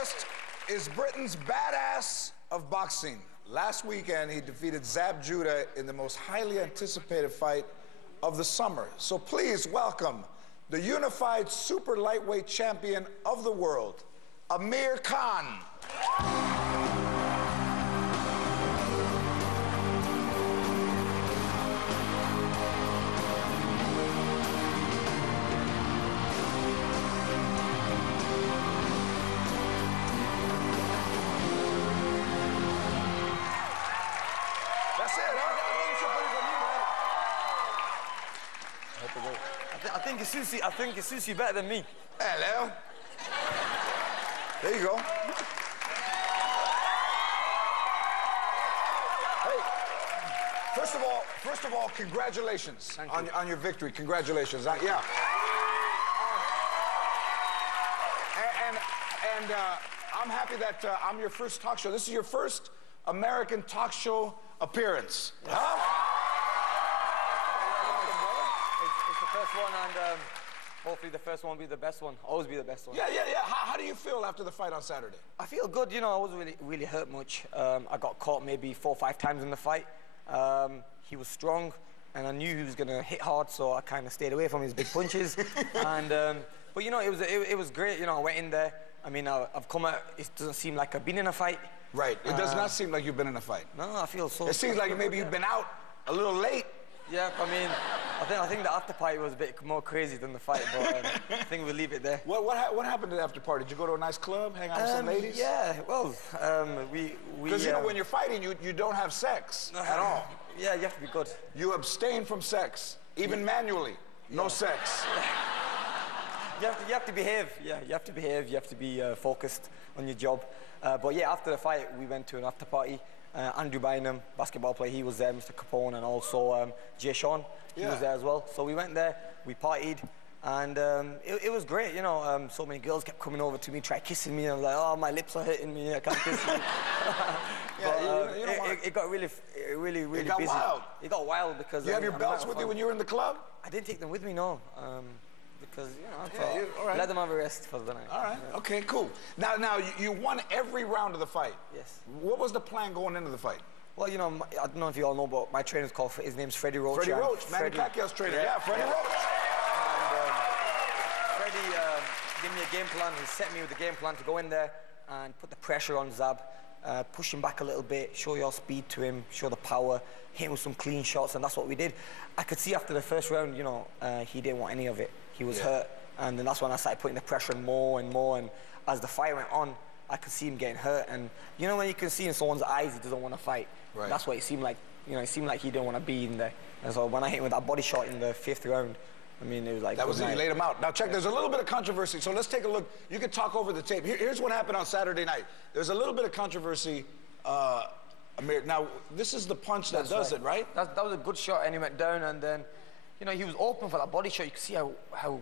guest is Britain's badass of boxing. Last weekend, he defeated Zab Judah in the most highly anticipated fight of the summer. So please welcome the unified super lightweight champion of the world, Amir Khan. I think it suits you better than me. Hello. There you go. Hey, first of all, congratulations on your victory. Congratulations. Yeah. And I'm happy that I'm your first talk show. This is your first American talk show appearance. Yes. Huh? It's the first one, and hopefully the first one will be the best one. Always be the best one. Yeah. How do you feel after the fight on Saturday? I feel good. You know, I wasn't really hurt much. I got caught maybe 4 or 5 times in the fight. He was strong, and I knew he was going to hit hard, so I kind of stayed away from his big punches. But you know, it was great. You know, I went in there. I mean, I've come out. It doesn't seem like I've been in a fight. Right. It does not seem like you've been in a fight. No, I feel so. It seems like maybe you've been out a little late. Yeah, I mean, I think the after party was a bit more crazy than the fight, but I think we'll leave it there. What happened at the after party? Did you go to a nice club, hang out with some ladies? Yeah, well, we because you know when you're fighting, you don't have sex at all. Yeah, you have to be good. You abstain from sex, even manually. No sex. You have to behave. Yeah, you have to behave. You have to be focused on your job. But yeah, after the fight, we went to an after party. Andrew Bynum, basketball player, he was there, Mr. Capone, and also Jay Sean, he was there as well. So we went there, we partied, and it was great, you know. So many girls kept coming over to me, try kissing me, and I'm like, oh, my lips are hurting me, I can't kiss you. It got really busy. It got wild. It got wild because... You have your belts with you when you were in the club? I didn't take them with me, no. Because, you know, I thought, let them have a rest for the night. All right, okay, cool. Now you won every round of the fight. Yes. What was the plan going into the fight? Well, you know, I don't know if you all know, but my trainer's called, his name's Freddie Roach. Freddie Roach, Manny Pacquiao's trainer. Yeah, Freddie Roach. And Freddie gave me a game plan. He set me with a game plan to go in there and put the pressure on Zab, push him back a little bit, show your speed to him, show the power, hit him with some clean shots, and that's what we did. I could see after the first round, you know, he didn't want any of it. He was hurt, and then that's when I started putting the pressure on more and more, and as the fight went on, I could see him getting hurt, and you know when you can see in someone's eyes he doesn't want to fight. Right. That's what it seemed like. You know, it seemed like he didn't want to be in there. And so when I hit him with that body shot in the 5th round, I mean, it was like... That was it, you laid him out. Now check, there's a little bit of controversy, so let's take a look. You can talk over the tape. Here's what happened on Saturday night. There's a little bit of controversy, Amir. Now, this is the punch that does it, right? That was a good shot, and he went down, and then, you know, he was open for that body shot. You could see how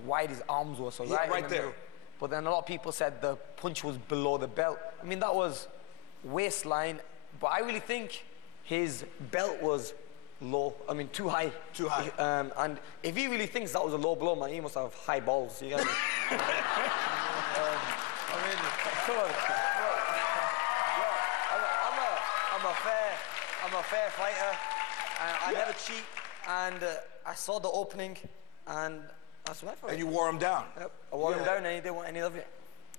wide his arms were, so right in the middle. But then a lot of people said the punch was below the belt. I mean, that was waistline, but I really think his belt was low. I mean, too high. Too high. And if he really thinks that was a low blow, man, he must have high balls. You get me? I mean, I'm a fair fighter. I never cheat, and I saw the opening, and that's what I thought. And you wore him down. Yep. I wore him down, and he didn't want any of it.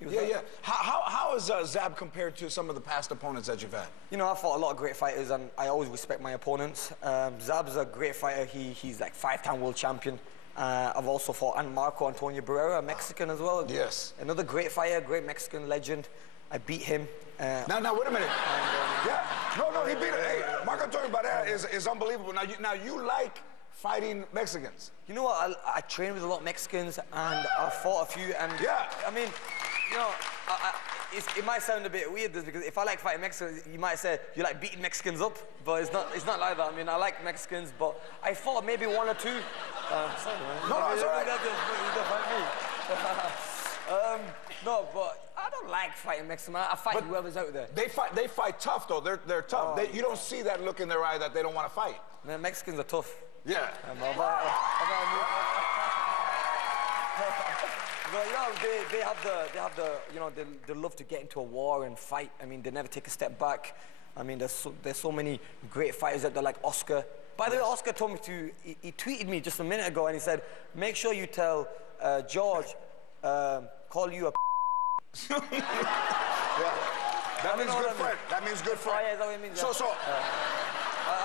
Yeah. How is Zab compared to some of the past opponents that you've had? You know, I've fought a lot of great fighters, and I always respect my opponents. Zab's a great fighter. He's like 5-time world champion. I've also fought Marco Antonio Barrera, a Mexican as well. Yes. Another great fighter, great Mexican legend. I beat him. Now, wait a minute. No, he beat him. Hey, Marco Antonio Barrera is unbelievable. Now you like fighting Mexicans. You know what? I train with a lot of Mexicans, and I've fought a few. And I mean, you know, it might sound a bit weird, because if I like fighting Mexicans, you might say you like beating Mexicans up, but it's not like that. I mean, I like Mexicans, but I fought maybe 1 or 2. Sorry, man. No, it's all right. No, but I don't like fighting Mexicans. I fight whoever's out there. They fight tough, though. They're tough. You don't see that look in their eye that they don't want to fight. Man, Mexicans are tough. Yeah. But you know, they have the you know, they love to get into a war and fight. I mean, they never take a step back. I mean, there's so many great fighters out there like Oscar. By the way, Oscar told me he tweeted me just a minute ago and he said, make sure you tell George, call you a Yeah. That means good friend. That means good friend. Oh, yeah, is that what it means? So, I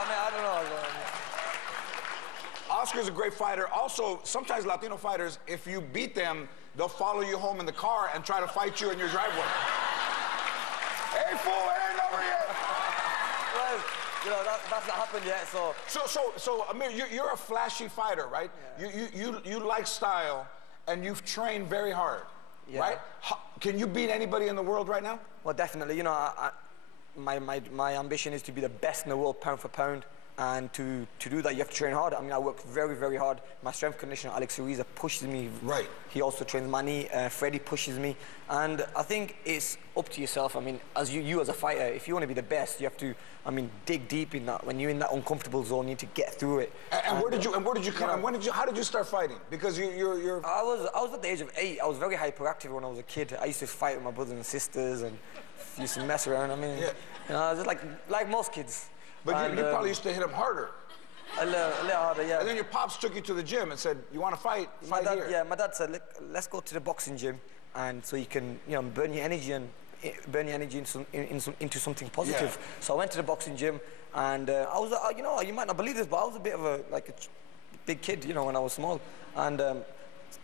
mean, I don't know. Oscar's a great fighter. Also, sometimes Latino fighters, if you beat them, they'll follow you home in the car and try to fight you in your driveway. Hey, fool, it ain't over yet. Well, you know, that's not happened yet, so. So Amir, you're a flashy fighter, right? Yeah. You like style, and you've trained very hard, Yeah. right? Can you beat anybody in the world right now? Well, definitely. You know, my ambition is to be the best in the world, pound for pound. And to do that, you have to train hard. I mean, I work very, very hard. My strength conditioner, Alex Ariza, pushes me. Right. He also trains Manny. Freddie pushes me. And I think it's up to yourself. I mean, as you as a fighter, if you want to be the best, you have to, I mean, dig deep in that. When you're in that uncomfortable zone, you need to get through it. And where did you come? And how did you start fighting? Because you're. I was at the age of 8. I was very hyperactive when I was a kid. I used to fight with my brothers and sisters and used to mess around. I mean, you know, just like most kids. But you probably used to hit him harder. A little harder, yeah. And then your pops took you to the gym and said, "You want to fight? Fight here." Yeah, my dad said, "Let's go to the boxing gym, and so you can, you know, burn your energy into something positive." Yeah. So I went to the boxing gym, and I was, you know, you might not believe this, but I was a bit of a big kid, you know, when I was small, and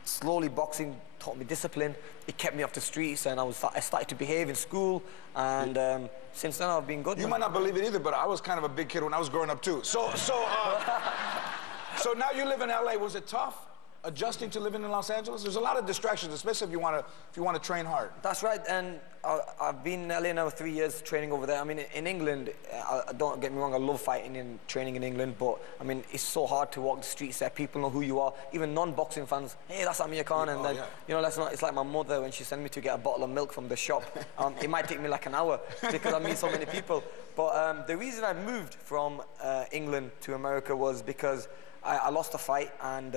slowly boxing taught me discipline. It kept me off the streets, and I started to behave in school, and since then I've been good. You might not believe it either, but I was kind of a big kid when I was growing up too. So now you live in LA. Was it tough adjusting to living in Los Angeles? There's a lot of distractions, especially if you want to train hard. That's right, and I've been in LA now 3 years training over there. I mean, in England, don't get me wrong, I love fighting and training in England, but I mean, it's so hard to walk the streets there. People know who you are. Even non-boxing fans, hey, that's Amir Khan, and then you know, it's like my mother when she sent me to get a bottle of milk from the shop. It might take me like an hour because I meet so many people. But the reason I moved from England to America was because I lost a fight, and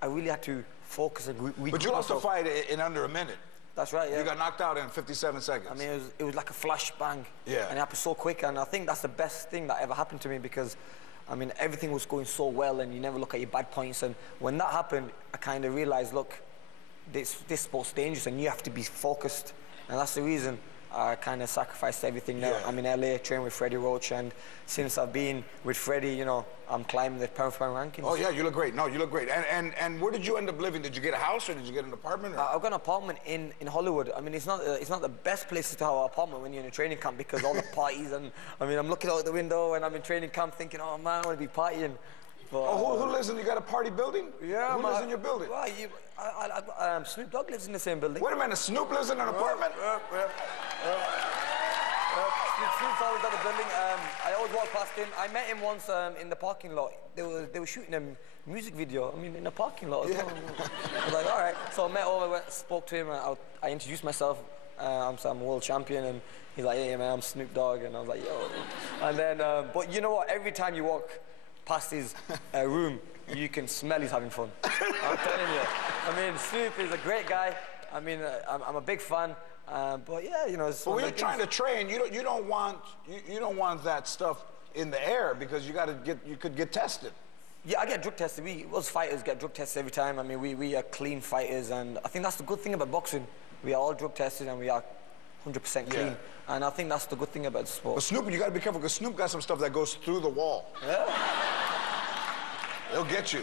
I really had to focus and regroup. But you lost a fight in under a minute. That's right, yeah. You got knocked out in 57 seconds. I mean, it was like a flash bang. Yeah. And it happened so quick, and I think that's the best thing that ever happened to me because, I mean, everything was going so well, and you never look at your bad points. And when that happened, I kind of realized, look, this sport's dangerous, and you have to be focused. And that's the reason I kind of sacrificed everything now. Yeah. I'm in LA, training with Freddie Roach, and since I've been with Freddie, you know, I'm climbing the pound for pound rankings. Oh yeah, you look great. No, you look great. And where did you end up living? Did you get a house or did you get an apartment? I've got an apartment in Hollywood. I mean, it's not the best place to have an apartment when you're in a training camp because all the parties, and I mean, I'm looking out the window and I'm in training camp thinking, oh man, I want to be partying. But, who lives in? You got a party building? Yeah, who lives in your building? Well, Snoop Dogg lives in the same building. Wait a minute, Snoop lives in an apartment? Snoop's always at the building. I always walk past him. I met him once in the parking lot. They were shooting a music video. I mean, in the parking lot. As well. I was like, all right. So I met over, spoke to him. I introduced myself. I'm a world champion, and he's like, hey man, I'm Snoop Dogg, and I was like, yo. And then, but you know what? Every time you walk past his room, you can smell he's having fun. I'm telling you. I mean, Snoop is a great guy. I mean, I'm a big fan. But yeah, you know. But when you're trying to train, you don't want that stuff in the air because you could get tested. Yeah, I get drug tested. Us fighters get drug tested every time. I mean, we are clean fighters, and I think that's the good thing about boxing. We are all drug tested, and we are 100% clean. Yeah. And I think that's the good thing about the sport. But Snoop, you got to be careful because Snoop got some stuff that goes through the wall. Yeah. He'll get you.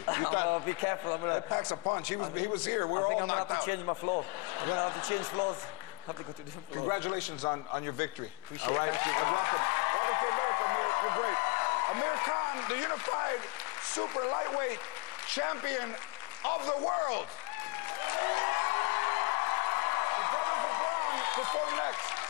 Be careful. That packs a punch. He was here. We're all knocked out. I think I'm gonna have to change my floor. I'm gonna have to change floors. Have to go to different floors. Congratulations on your victory. Appreciate all right. Thank you. Welcome to America, Amir. You're great. Amir Khan, the unified super lightweight champion of the world. The Brothers of Brown perform next.